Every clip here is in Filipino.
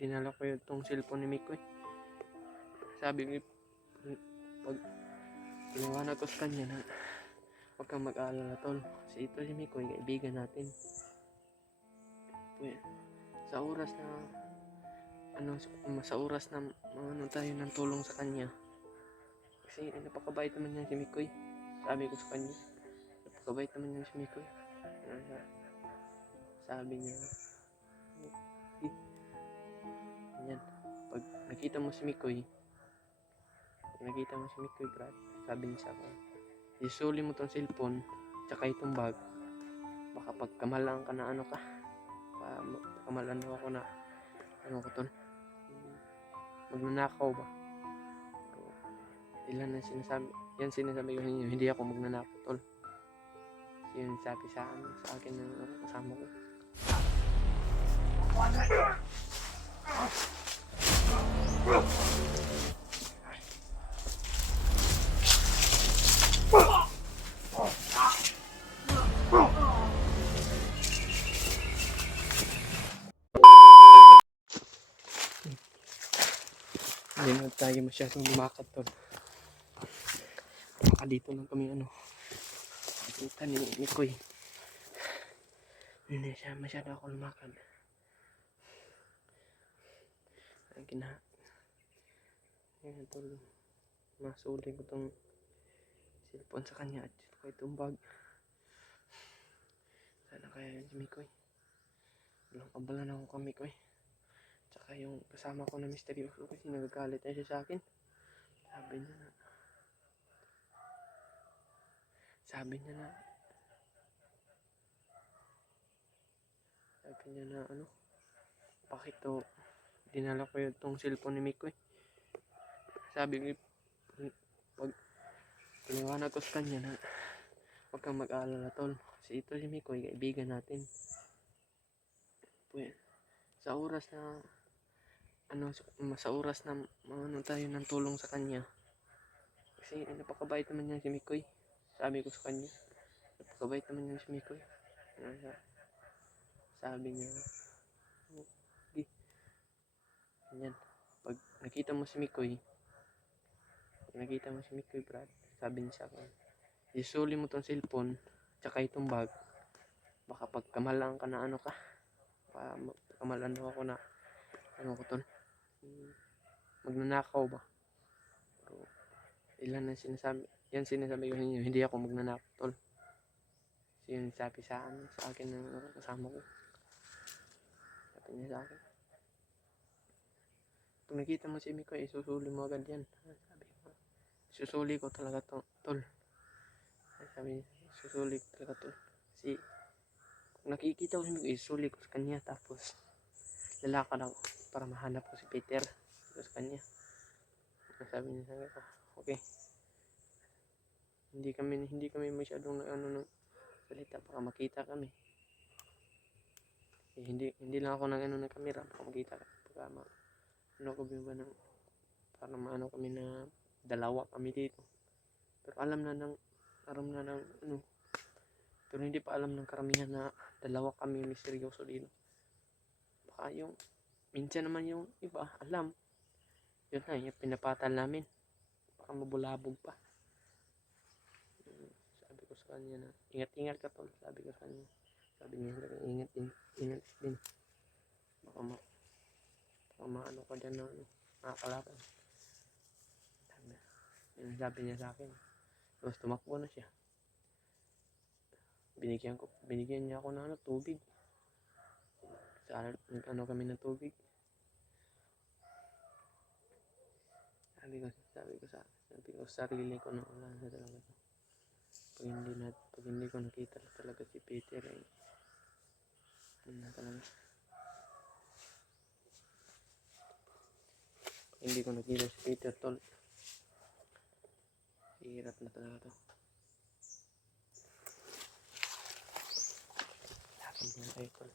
dinala ko yung cellphone ni Mikoy. Sabi ko, pag paliwanag ko sa kanya na huwag kang mag-aalala tol, kasi ito si Mikoy, kaibigan natin. Sa oras na tayo ng tulong sa kanya, kasi napakabait naman niya si Mikoy. Sabi ko sa kanya, napakabait naman niya si Mikoy. Sabi niya, ganyan, pag nakita mo si Mikoy Brad, sabi niya sa akin, isuli mo tong cellphone tsaka itong bag, baka pagkamalang ka na kamalan daw ako na ko tol, magnanakaw ba. Ilan na sinasabi ko ninyo, hindi ako magnanakaw tol. Yun sabi sa akin ng kasama ko. Hindi na tayo masyadong lumakad tol. Baka dito lang kami kita ni Mikoy. Hindi siya masyado ako lumakad. Yan tol, masuli ko tong cellphone sa kanya at itong bag. Sana kaya si Mikoy. Walang kabalan ako kay Mikoy. Tsaka yung kasama ko na misteryoso kasi nagagalit na siya sa akin. Sabi niya na bakit to dinala ko yung cellphone ni Mikoy. Sabi ko, pag paliwanag ko sa kanya na huwag kang mag-aalala tol, kasi ito si Mikoy, kaibigan natin. Sa oras na tayo ng tulong sa kanya, kasi napakabait naman niya si Mikoy. Sabi ko sa kanya, napakabait naman niya si Mikoy. Sabi niya, ganyan, pag nakita mo si Mikoy Brad, sabi niya sa akin, isuli mo tong cellphone tsaka itong bag, baka pagkamalang ka na kamalan daw ako na ko tol, magnanakaw ba. Ilan na sinasabi ko ninyo, hindi ako magnanakaw tol. Yun sabi sa akin ng kasama ko. Sabi niya sa akin, pag nakita mo si Mikoy, isusuli mo agad yan. Sabi ko, isusuli ko talaga tol. Sabi niya, isusuli ko talaga tol. Kasi kung nakikita ko si Mikoy, isusuli ko sa kanya, tapos lalakad ako para mahanap ko si Peter sa kanya. Sabi niya sa akin, okay. Hindi kami masyadong ng salita para makita kami. Hindi lang ako ng camera para makita para kami na dalawa kami dito. Pero alam na ng pero hindi pa alam ng karamihan na dalawa kami misteryoso dito. Baka yung minsan naman yung iba alam. Yun na, yung pinapatal namin. Baka mabulabog pa. Sabi ko sa kanya na, ingat-ingat ka tol. Sabi ko sa kanya. Sabi niya, ingat din. Baka maano ka dyan na makakalaban. Sabi niya sa akin. Tapos tumakbo na siya. Binigyan niya ako ng tubig. Kami ng tubig. Sabi ko sa sarili ko na wala na talaga to. Pag hindi ko nakita talaga si Peter na talaga. Pag hindi ko nakita si Peter tol, hirap na talaga to. Lapin niya tayo tol.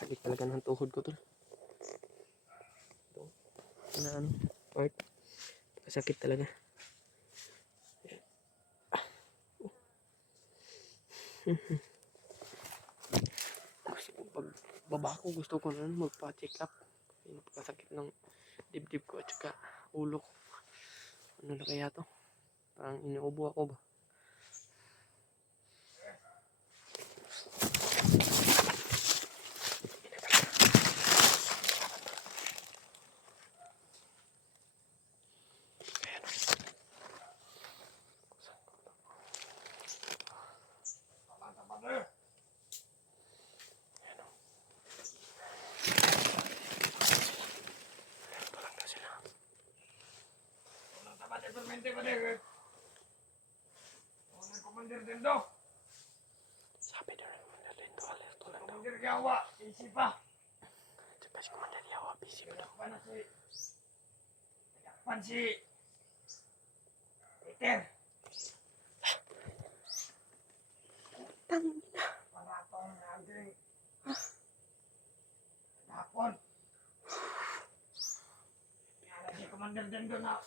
Sakit talaga ng tuhod ko tol. na ano, part. Kasakit talaga. Pag baba ko, gusto ko na magpa-check up. Napakasakit ng dibdib ko at saka ulo ko. Ano na kaya to? Parang inuubo ako ba? Sabi daw ng Commander Dindo, alerto lang daw. Commander Yawa, busy pa. Tsaka si Commander Yawa, busy pa daw. Tinakpan si Peter. Tangin na. Panatong natin. Hapon. Kaya si Commander Dindo na.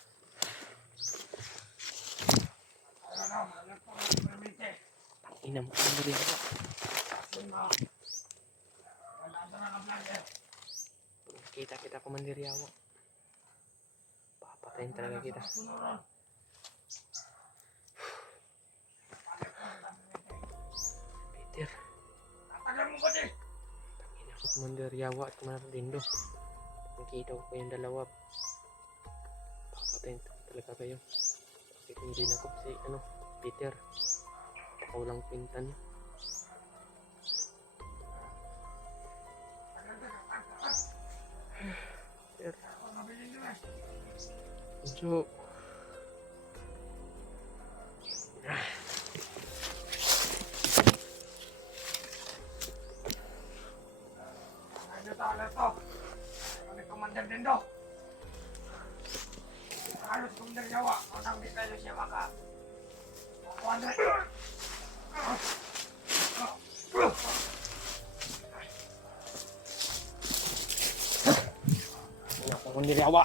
Ano na, malag pa ng permite. Tangin na mo, Commander Yawa. Asin mo. Ganado na ng vlogger. Kita kita Commander Yawa. Papatayin talaga kita. Peter. Tatagal mo ba di? Tangin ako Commander Yawa at Commander Dindo. Nakita ko kayong dalawa. Papatayin talaga kayo. Bakit hindi na ako si Peter. Paulang pintan. Peter. So, Alerto. Kami Commander Dindo. Halos Commander Yawa. Kung nang di tayo siya maka. Kuha na. Commander Yawa.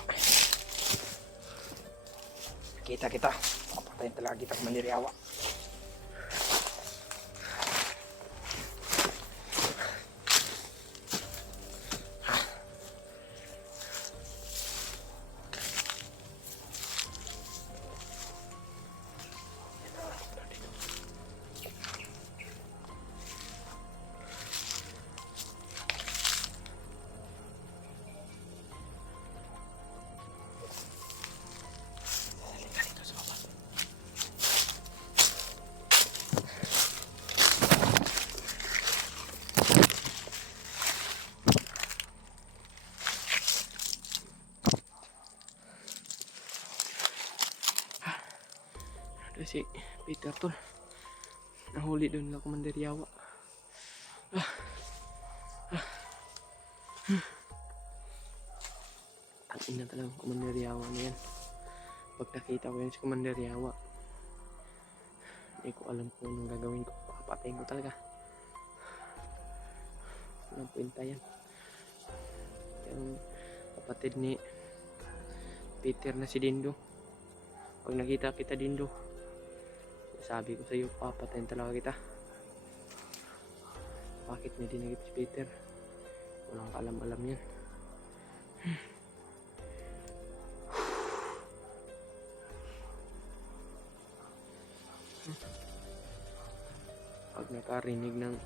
Kita kita. Papatayin talaga kita Commander Yawa. Si Peter tol, nahuli doon na Commander Yawa. Ang ina talaga Commander Yawa na yan. Pag nakita ko yan si Commander Yawa, hindi ko alam kung anong gagawin ko. Papatayin ko talaga. Walang kwenta yan. Yung kapatid ni Peter na si Dindo, pag nakita kita Dindo, sabi ko sa iyo, papatayin talaga kita. Bakit niya dinagit si Peter? Walang kaalam-alam yan. Pag nakarinig ng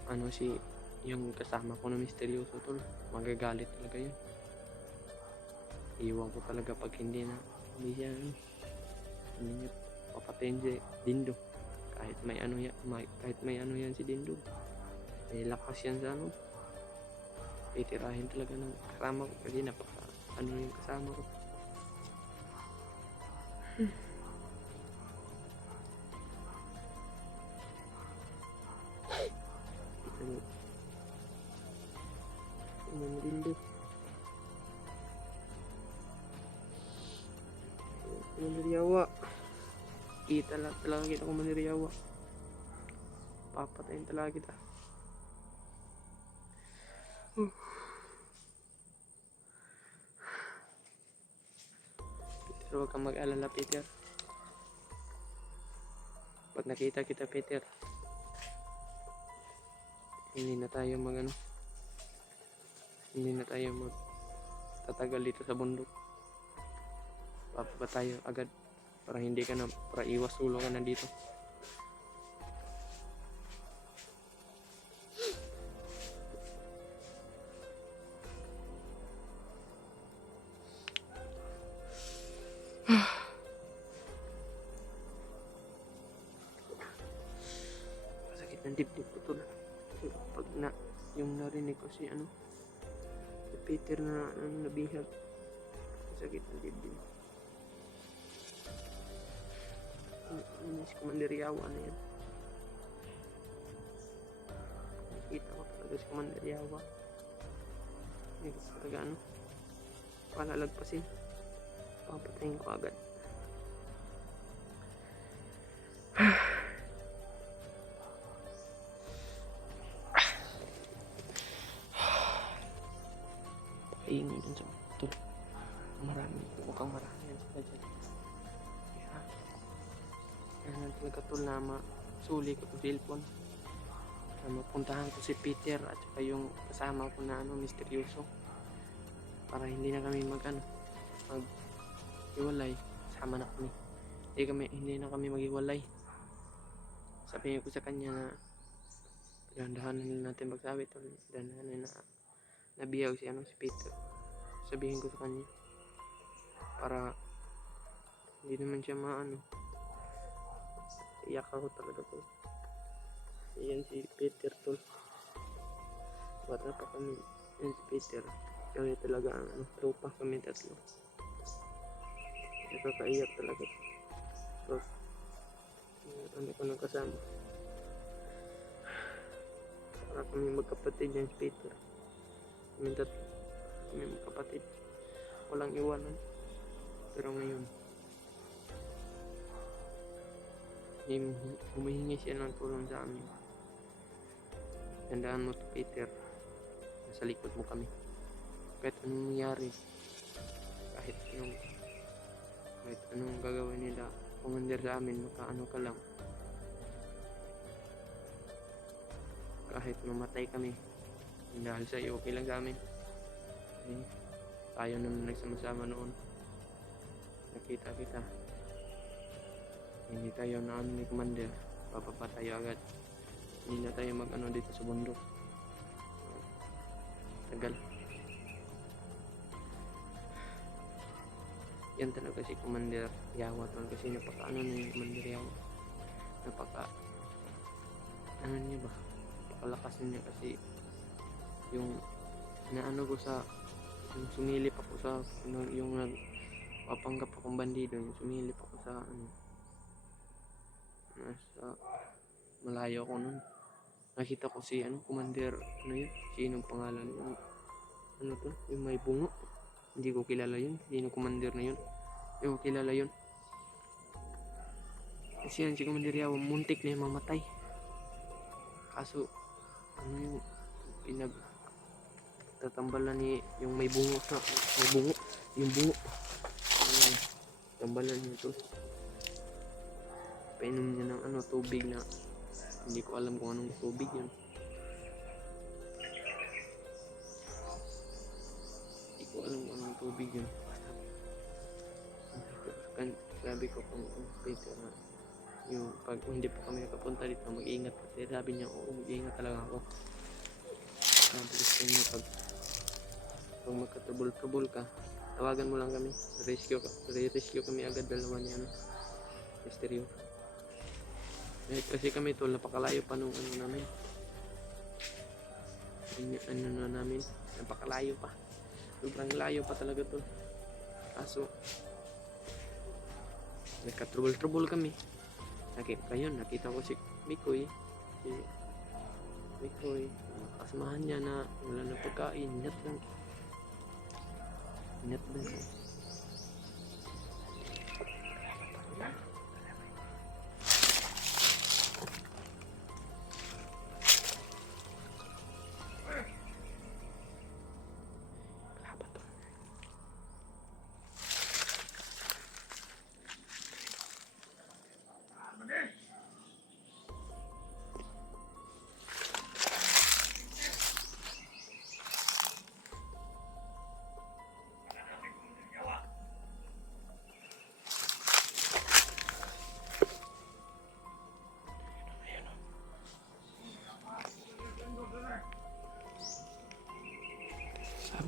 yung kasama ko na misteryoso tol, magagalit talaga yun. Iwan ko talaga pag hindi siya hindi niya papatayin si Dindo. Kahit may ano yan si Dindo, may lakas yan sa titirahin talaga ng kasama ko kasi yung kasama ko. Dindo Commander Yawa, kita lang talaga kita Commander Yawa. Papatayin talaga kita. Pero huwag kang mag-alala, Peter. Pag nakita kita, Peter, hindi na tayo tatagal dito sa bundok. Bababa tayo agad para iwas ulo ka na dito. Sakit ng dibdib ko tol. Pag yung narinig ko si Peter na nabihag. Sakit ng dibdib. Si Commander Yawa na yan. Nakita ko talaga si Commander Yawa. Hindi ko talaga palalagpasin. Papatayin ko agad. Ingay dun sa tol. Mukhang marami yan sila dyan. Yan talaga tol na masuli ko sa cellphone. Mapuntahan ko si Peter at saka yung kasama ko na misteryoso. Para hindi na kami mag-iwalay. Sama na kami. Hindi na kami mag-iwalay. Sabihin ko sa kanya na dahan-dahanan natin magsabi tol. Dahan-dahanan na nabiyag si Peter. Sabihin ko sa kanya para hindi naman siya iyak ako talaga to. Yan si Peter tol. Bata pa kami. Yan si Peter. Kami talaga tropa kami tatlo. Nakakaiyak talaga. Tapos ko nang kasama. Para kami magkapatid yan si Peter. Kami tatlo. Kami magkapatid. Walang iwanan. Pero ngayon humihingi siya ng tulong sa amin. Tandaan mo to Peter, nasa likod mo kami. Kahit anong nangyari, kahit anong gagawin nila, Commander sa amin, makaano ka lang. Kahit mamatay kami, dahil sa iyo, okay lang sa amin. Tayo naman nagsama-sama noon. Nakita kita. Hindi tayo na ni Commander. Bababa tayo agad. Hindi na tayo dito sa bundok. Tagal. Yan talaga si Commander Yawa tol. Kasi napaka na yung Commander Yawa. Niya ba? Napakalakas niya kasi yung ko sa yung sumilip ako sa yung nagpapanggap akong bandido, yung sumilip ako sa nasa malayo ako nun. Nakita ko si Commander sinong pangalan yung yung may bungo. Hindi ko kilala yun. Sino Commander na yun? Hindi ko kilala yun. Kasi yan si Commander Yawa muntik na yung mamatay. Kaso yung tatambalan ni yung may bungo yung bungo tambalan niya to. Painom niya ng tubig na hindi ko alam kung anong tubig yun. Hindi ko alam kung anong tubig yun. Sabi ko kung Peter na yung pag hindi pa kami nakapunta dito mag-iingat kasi sabi niya mag-iingat talaga ako. Sabi ko sa inyo pag magkatubol-tubol ka tawagan mo lang kami. Rescue kami agad dalawa niya misteryo. Kasi kami tol napakalayo pa nung namin. Namin napakalayo pa. Sobrang layo pa talaga tol. Kaso nagka-trouble kami. Nakita ko si Mikoy. Kasamahan niya na wala na pagkain. Ingat lang.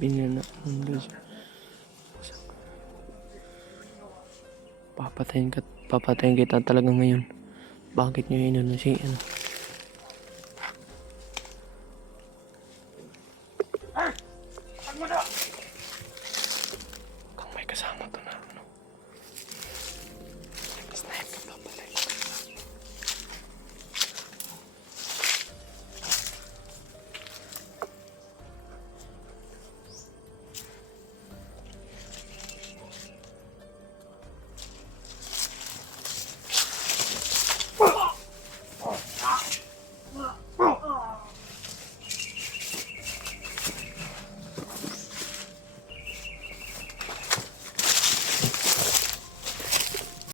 sabi niya na, guys, papatayin kita talaga ngayon. Bakit niyo inano si, ano,